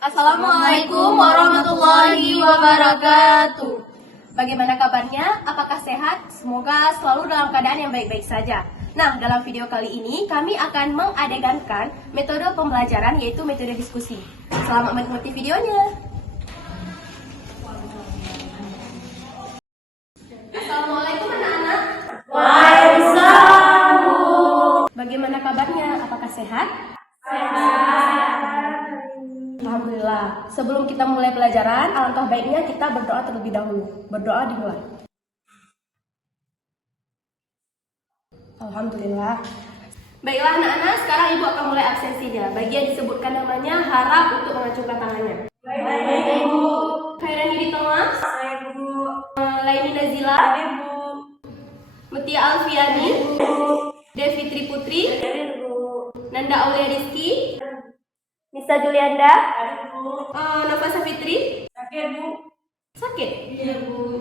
Assalamualaikum warahmatullahi wabarakatuh. Bagaimana kabarnya? Apakah sehat? Semoga selalu dalam keadaan yang baik-baik saja. Nah, dalam video kali ini kami akan mengadegankan metode pembelajaran yaitu metode diskusi. Selamat menikmati videonya. Assalamualaikum anak-anak. Waalaikumsalam. Bagaimana kabarnya? Apakah sehat? Alhamdulillah. Sebelum kita mulai pelajaran, alangkah baiknya kita berdoa terlebih dahulu. Berdoa dimulai. Alhamdulillah. Baiklah anak-anak, sekarang ibu akan mulai absensinya. Bagi yang disebutkan namanya harap untuk mengacungkan tangannya. Baik, Ibu. Khairani di tengah. Saya Bu. Laini Nazila. Ada Bu. Mutia Alfiani. Devi Triputri. Ada Bu. Nanda Aulia Rizky. Nisa Julianda. Ada Bu. Nafasa Fitri. Sakit Bu. Sakit. Iya Bu.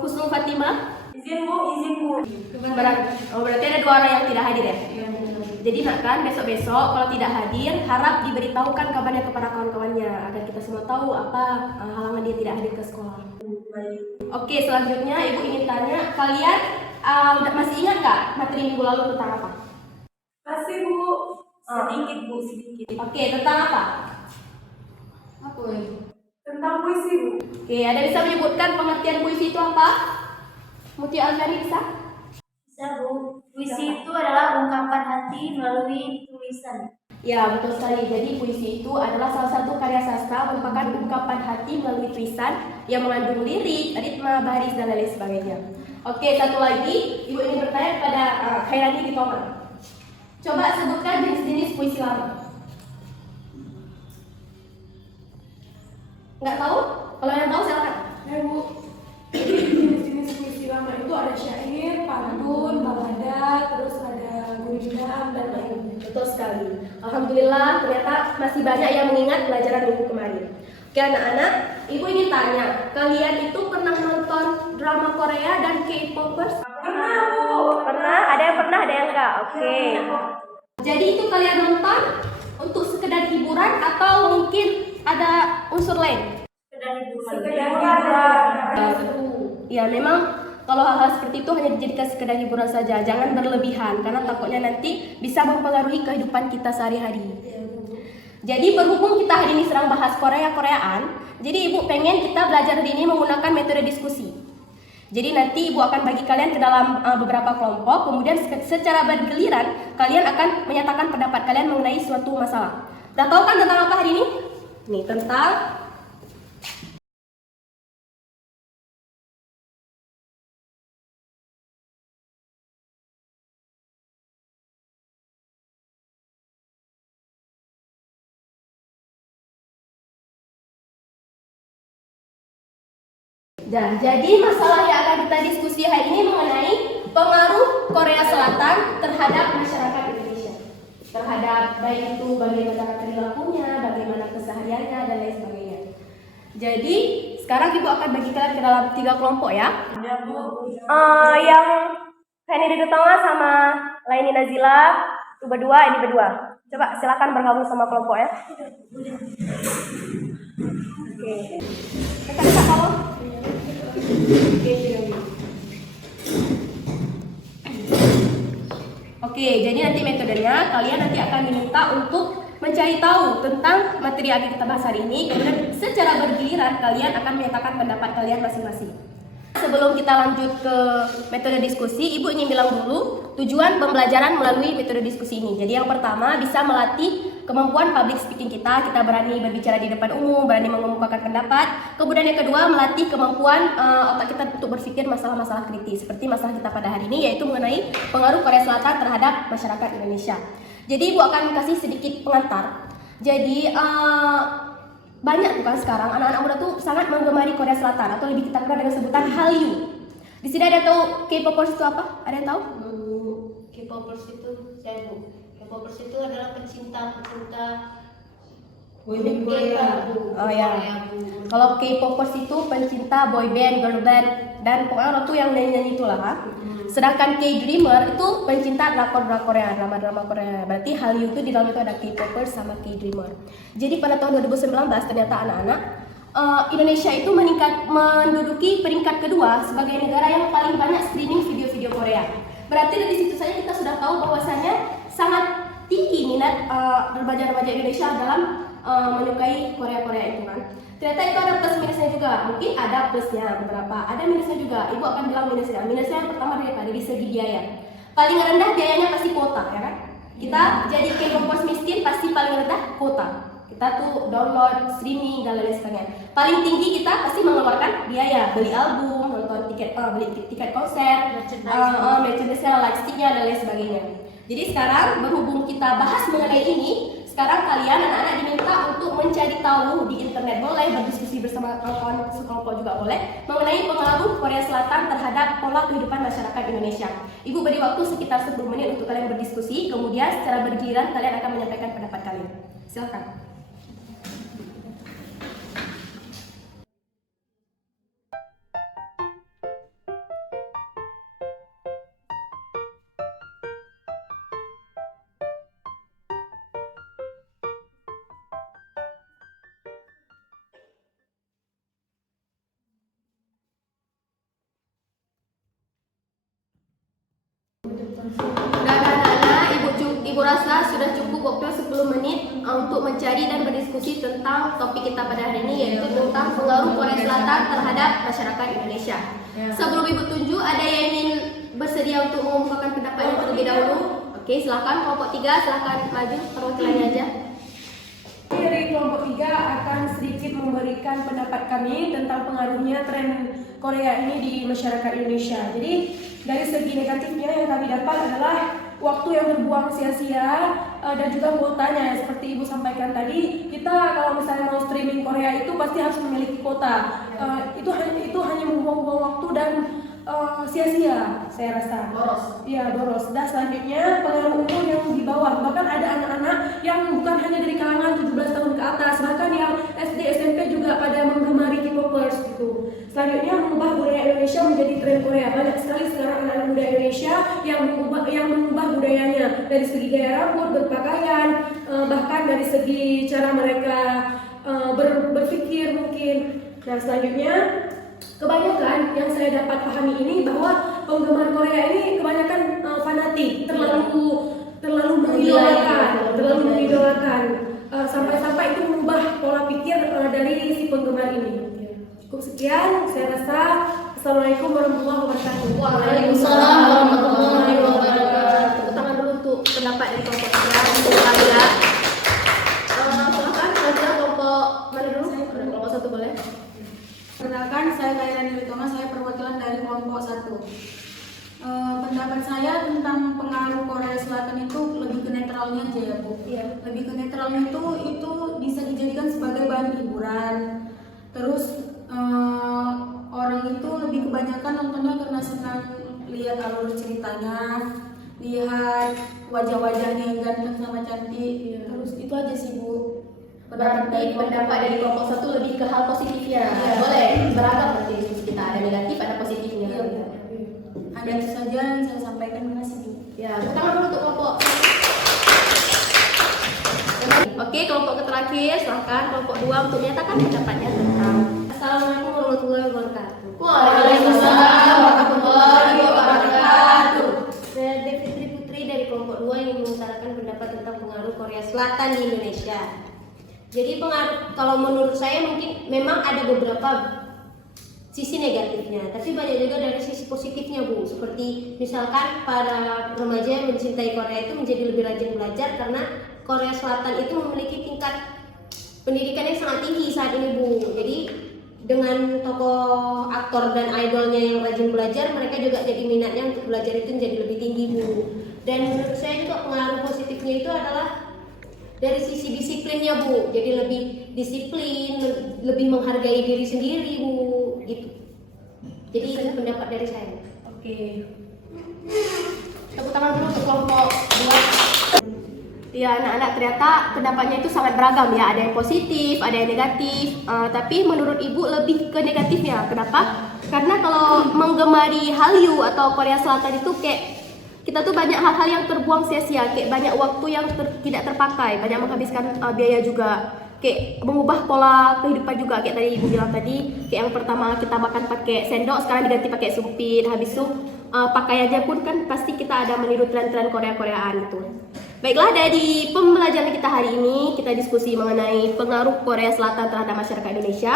Husnul Fatimah. Izin Bu, izin Bu. Berarti ada 2 orang yang tidak hadir ya? Jadi kan besok-besok kalau tidak hadir harap diberitahukan kabarnya kepada kawan-kawannya agar kita semua tahu apa halangan dia tidak hadir ke sekolah. Oke, selanjutnya ibu ingin tanya kalian masih ingat nggak materi minggu lalu tentang apa? Masih Bu. Sedikit Bu, sedikit. Oke, tentang apa? Apa ini? Tentang puisi Bu. Oke, ada bisa menyebutkan pengertian puisi itu apa? Mutia Alfiani bisa? Bisa Bu, puisi itu adalah ungkapan hati melalui tulisan. Ya, betul sekali. Jadi puisi itu adalah salah satu karya sastra merupakan ungkapan hati melalui tulisan yang mengandung lirik, ritma, baris, dan lain sebagainya. Oke, satu lagi, ibu ingin bertanya kepada Khairani di Toman. Coba sebutkan jenis-jenis puisi lama. Nggak tahu? Kalau yang tahu silakan. Ya Bu, jenis-jenis puisi lama itu ada syair, pantun, balada, terus ada gurindam dan lain. Betul sekali. Alhamdulillah ternyata masih banyak yang mengingat pelajaran minggu kemarin. Oke anak-anak, ibu ingin tanya, kalian itu pernah nonton drama Korea dan K-popers? Pernah Bu. Pernah? Ada yang pernah, ada yang enggak? Oke. Jadi itu kalian nonton untuk sekedar hiburan atau mungkin ada unsur lain? Sekedar hiburan. Ya memang kalau hal-hal seperti itu hanya dijadikan sekedar hiburan saja, jangan berlebihan karena takutnya nanti bisa mempengaruhi kehidupan kita sehari-hari. Jadi berhubung kita hari ini sedang bahas Korea-Koreaan, jadi ibu pengen kita belajar hari ini menggunakan metode diskusi. Jadi nanti ibu akan bagi kalian ke dalam beberapa kelompok, kemudian secara bergiliran kalian akan menyatakan pendapat kalian mengenai suatu masalah. Udah tahu kan tentang apa hari ini? Nih tentang jadi masalah yang akan kita diskusi hari ini mengenai pengaruh Korea Selatan terhadap masyarakat Indonesia. Terhadap baik itu bagaimana perilakunya, bagaimana kesehariannya, dan lain sebagainya. Jadi sekarang ibu akan bagi kalian ke dalam 3 kelompok ya. Ya Bu. Yang Henry di tengah sama Laini Nazila itu berdua, ini berdua. Coba silakan bergabung sama kelompok ya. Oke. Dekat-dekat kamu. Oke, jadi nanti metodenya kalian nanti akan diminta untuk mencari tahu tentang materi yang akan kita bahas hari ini. Kemudian secara bergiliran kalian akan menyatakan pendapat kalian masing-masing. Sebelum kita lanjut ke metode diskusi, ibu ingin bilang dulu tujuan pembelajaran melalui metode diskusi ini. Jadi yang pertama bisa melatih kemampuan public speaking kita berani berbicara di depan umum, berani mengemukakan pendapat. Kemudian yang kedua melatih kemampuan otak kita untuk berpikir masalah-masalah kritis seperti masalah kita pada hari ini yaitu mengenai pengaruh Korea Selatan terhadap masyarakat Indonesia. Jadi ibu akan kasih sedikit pengantar. Jadi banyak bukan sekarang anak-anak muda tuh sangat menggemari Korea Selatan atau lebih kita kenal dengan sebutan Hallyu. Di sini ada yang tahu K-popers itu apa? Ada yang tahu? K-popers itu saya Bu. K-popers itu adalah pecinta Boyband Korea. Oh ya. Kalau K-popers itu pencinta boyband, girl band, dan pokoknya orang tuh yang nyanyi-nyanyi itulah. Ha? Sedangkan K-dreamer itu pencinta drakor-drakor Korea, drama-drama Korea. Berarti Hallyu itu di dalam itu ada K-popers sama K-dreamer. Jadi pada tahun 2019 ternyata anak-anak Indonesia itu menduduki peringkat kedua sebagai negara yang paling banyak streaming video-video Korea. Berarti dari situ saja kita sudah tahu bahwasanya sangat tinggi minat remaja-remaja Indonesia dalam menyukai Korea-Korea itu kan. Ternyata itu ada plus minusnya juga. Mungkin ada plusnya beberapa, ada minusnya juga. Ibu akan bilang minusnya. Minusnya yang pertama dari segi biaya. Paling rendah biayanya pasti kuota, ya kan? Kita jadi K-popers miskin pasti paling rendah kuota. Kita tuh download, streaming dan lain sebagainya. Paling tinggi kita pasti mengeluarkan biaya, beli album, nonton tiket, beli tiket konser, merchandise, lightsticknya dan lain sebagainya. Jadi sekarang berhubung kita bahas mengenai ini, sekarang kalian anak-anak diminta untuk mencari tahu di internet, boleh berdiskusi bersama kawan-kawan sekelompok juga boleh, mengenai pengaruh Korea Selatan terhadap pola kehidupan masyarakat Indonesia. Ibu beri waktu sekitar 10 menit untuk kalian berdiskusi, kemudian secara bergiliran kalian akan menyampaikan pendapat kalian. Silakan. Sudah anak-anak, ibu rasa sudah cukup waktu 10 menit untuk mencari dan berdiskusi tentang topik kita pada hari ini, yaitu tentang pengaruh Korea Selatan terhadap masyarakat Indonesia. Sebelum ibu tunjuk, ada yang ingin bersedia untuk mengungkapkan pendapatnya terlebih dahulu? Oke, silakan kelompok 3, silakan maju perwakilannya aja. Dari kelompok 3 akan sedikit memberikan pendapat kami tentang pengaruhnya tren Korea ini di masyarakat Indonesia. Jadi dari segi negatifnya yang kami dapat adalah waktu yang terbuang sia-sia dan juga kuotanya. Seperti ibu sampaikan tadi, kita kalau misalnya mau streaming Korea itu pasti harus memiliki kuota. Itu hanya membuang-buang waktu dan sia-sia, saya rasa. Boros. Iya, boros. Dan selanjutnya pengaruh umur yang di bawah. Bahkan ada anak-anak yang bukan hanya dari kalangan 17 tahun ke atas, bahkan yang SD, SMP juga pada menggemari K-popers gitu. Selanjutnya mengubah budaya Indonesia menjadi tren Korea. Banyak sekali sekarang anak-anak muda Indonesia yang mengubah budayanya dari segi gaya rambut, berpakaian, bahkan dari segi cara mereka berpikir mungkin. Nah, selanjutnya kebanyakan yang saya dapat pahami ini bahwa penggemar Korea ini kebanyakan fanatik, terlalu mengidolakan, sampai-sampai itu mengubah pola pikir dari si penggemar ini. Cukup sekian, saya rasa. Assalamualaikum warahmatullahi wabarakatuh. Waalaikumsalam warahmatullahi wabarakatuh. Tepuk tangan dulu untuk pendapat dari kelompok 3. Silakan aja kelompok mana dulu? Kelompok 1 boleh. Perkenalkan, saya Kairani Litoma, saya perwakilan dari kelompok 1. Pendapat saya tentang pengaruh Korea Selatan itu lebih ke netralnya aja ya Bu. Iya. Lebih ke netralnya itu bisa dijadikan sebagai bahan hiburan. Terus orang itu lebih kebanyakan nontonnya karena senang lihat alur ceritanya, lihat wajah-wajahnya yang ganteng sama cantik. Terus itu aja sih Bu. Berarti pendapat dari kelompok 1 lebih ke hal positifnya. Iya. Boleh, beragam berarti diskusi kita, ada negatif, ada positifnya. Iya, Bu. Hanya itu saja yang saya sampaikan. Terima kasih Bu. Ya, tepuk tangan dulu untuk kelompok. Oke, kelompok terakhir, silahkan kelompok 2 untuk menyatakan pendapatnya tentang. Assalamualaikum warahmatullahi wabarakatuh. Waalaikumsalam warahmatullahi wabarakatuh. Saya Devitri Putri dari kelompok 2 yang mengutarakan pendapat tentang pengaruh Korea Selatan di Indonesia. Jadi pengaruh, kalau menurut saya mungkin memang ada beberapa sisi negatifnya, tapi banyak juga dari sisi positifnya Bu. Seperti misalkan para remaja yang mencintai Korea itu menjadi lebih rajin belajar karena Korea Selatan itu memiliki tingkat pendidikan yang sangat tinggi saat ini Bu. Jadi dengan tokoh aktor dan idolnya yang rajin belajar, mereka juga jadi minatnya untuk belajar itu menjadi lebih tinggi Bu. Dan menurut saya juga pengaruh positifnya itu adalah dari sisi disiplinnya Bu, jadi lebih disiplin, lebih menghargai diri sendiri Bu, gitu. Jadi itu pendapat dari saya. Oke. Tepuk tangan dulu untuk kelompok 2. Ya, anak-anak ternyata pendapatnya itu sangat beragam ya. Ada yang positif, ada yang negatif. Tapi menurut Ibu lebih ke negatifnya. Kenapa? Karena kalau menggemari Hallyu atau Korea Selatan itu kayak kita tuh banyak hal-hal yang terbuang sia-sia, kayak banyak waktu yang tidak terpakai, banyak menghabiskan biaya juga. Kayak mengubah pola kehidupan juga, kayak tadi Ibu bilang tadi, kayak yang pertama kita makan pakai sendok, sekarang diganti pakai sumpit. Habis itu pakaiannya pun kan pasti kita ada meniru tren-tren Korea-Koreaan gitu. Baiklah, dari pembelajaran kita hari ini kita diskusi mengenai pengaruh Korea Selatan terhadap masyarakat Indonesia.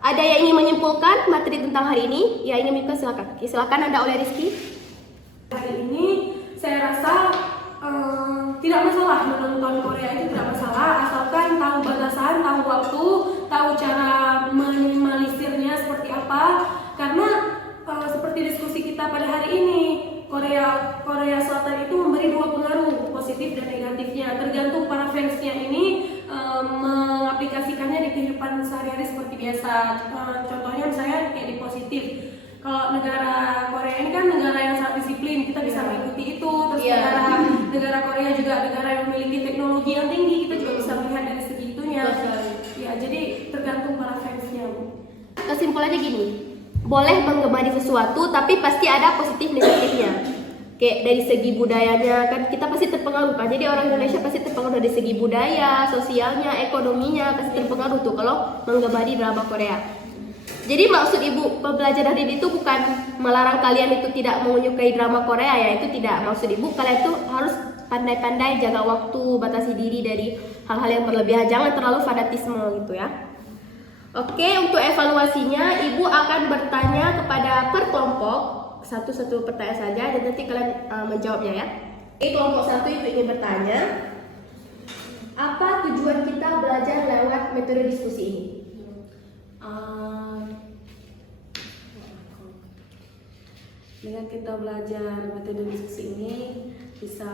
Ada yang ingin menyimpulkan materi tentang hari ini? Ya, ingin membuka silakan. Silakan Anda oleh Rizky. Hari ini saya rasa tidak masalah menonton Korea, itu tidak masalah asalkan tahu batasan, tahu waktu, tahu cara minimalisirnya seperti apa. Karena seperti diskusi kita pada hari ini, Korea Selatan itu memberi dua pengaruh, positif dan negatifnya. Tergantung para fansnya ini mengaplikasikannya di kehidupan sehari-hari seperti biasa. Contohnya misalnya kayak di positif. Kalau negara Korea ini kan negara yang sangat disiplin, kita bisa mengikuti itu. Terus negara Korea juga negara yang memiliki teknologi yang tinggi, kita juga bisa melihat dari segi itunya. Ya, jadi tergantung para fansnya. Kesimpulannya gini, boleh menggemari sesuatu tapi pasti ada positif negatifnya. Kayak dari segi budayanya kan kita pasti terpengaruh kan. Jadi orang Indonesia pasti terpengaruh dari segi budaya, sosialnya, ekonominya pasti terpengaruh tuh kalau menggemari drama Korea. Jadi maksud Ibu pembelajaran hari ini itu bukan melarang kalian itu tidak menyukai drama Korea ya, itu tidak. Maksud Ibu kalian itu harus pandai-pandai jaga waktu, batasi diri dari hal-hal yang berlebihan, jangan terlalu fanatisme gitu ya. Oke, untuk evaluasinya Ibu akan bertanya kepada per kelompok satu-satu pertanyaan saja dan nanti kalian menjawabnya ya. Oke, kelompok 1 Ibu ingin bertanya, apa tujuan kita belajar lewat metode diskusi ini? Dengan kita belajar metode diskusi ini bisa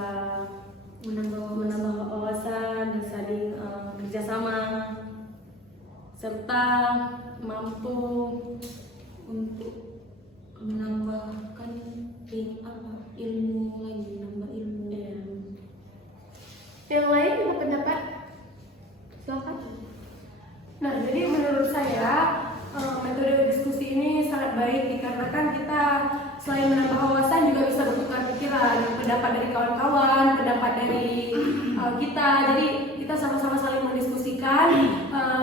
menambah wawasan dan saling kerjasama, serta mampu untuk menambahkan ilmu lagi, nambah ilmu. Yang lain ada pendapat? Silakan. Nah, jadi menurut saya metode diskusi ini sangat baik dikarenakan kita selain menambah wawasan juga bisa bertukar pikiran, pendapat dari kawan-kawan, pendapat dari kita. Jadi kita sama-sama saling mendiskusikan,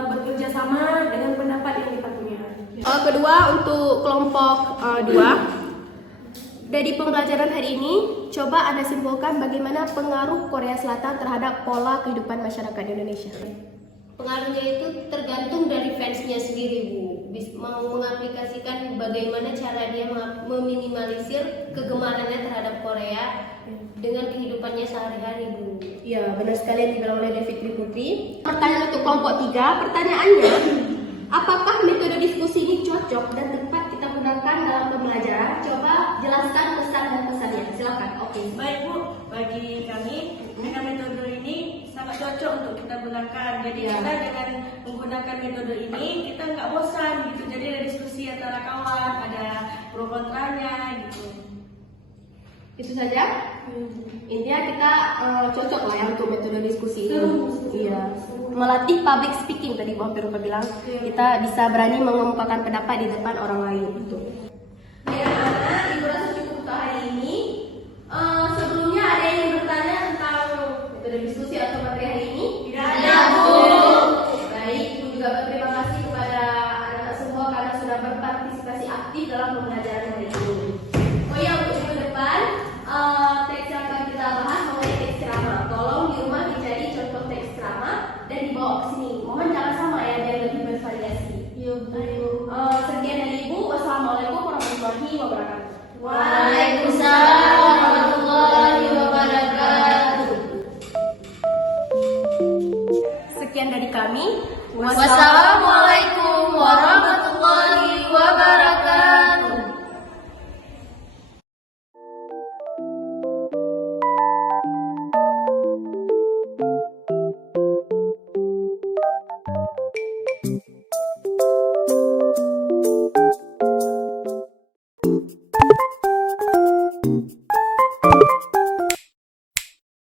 bekerja sama dengan pendapat yang kita punya. Kedua untuk kelompok 2, dari pembelajaran hari ini coba Anda simpulkan bagaimana pengaruh Korea Selatan terhadap pola kehidupan masyarakat Indonesia. Pengaruhnya itu tergantung dari fansnya sendiri, Bu. Mau mengaplikasikan bagaimana cara dia meminimalisir kegemarannya terhadap Korea dengan kehidupannya sehari-hari, Bu. Ya, benar sekali yang dibilang oleh David Putri. Pertanyaan untuk kelompok 3, pertanyaannya, apakah metode diskusi ini cocok dan tepat kita gunakan dalam pembelajaran? Coba jelaskan pesan dan pesannya. Silakan. Oke. Baik Bu, bagi kami dengan metode ini sangat cocok untuk kita gunakan. Jadi kita dengan menggunakan metode ini kita nggak bosan gitu. Jadi ada diskusi antara kawan, ada pro kontranya gitu. Itu saja. Intinya kita cocok lah ya untuk metode diskusi ini. Iya. Melatih public speaking tadi Bu Perupa bilang. Kita bisa berani mengemukakan pendapat di depan orang lain. Betul. Ya, anak-anak, Ibu rasa cukup untuk hari ini. Sebelumnya ada yang ingin bertanya tentang metode diskusi atau materi hari ini? Tidak ada, Bu. Baik, Ibu juga berterima kasih kepada anak-anak semua karena sudah berpartisipasi aktif dalam pembelajaran hari ini. Oh ya, untuk minggu depan teks yang akan kita bahas mengenai teks ceramah. Tolong di rumah dicari contoh teks ceramah dan dibawa ke sini. Mohon jangan sama ya, biar lebih bervariasi. Sekian dari Ibu. Wassalamualaikum warahmatullahi wabarakatuh. Waalaikumsalam warahmatullahi wabarakatuh. Sekian dari kami. Wassalamualaikum warahmatullahi wabarakatuh.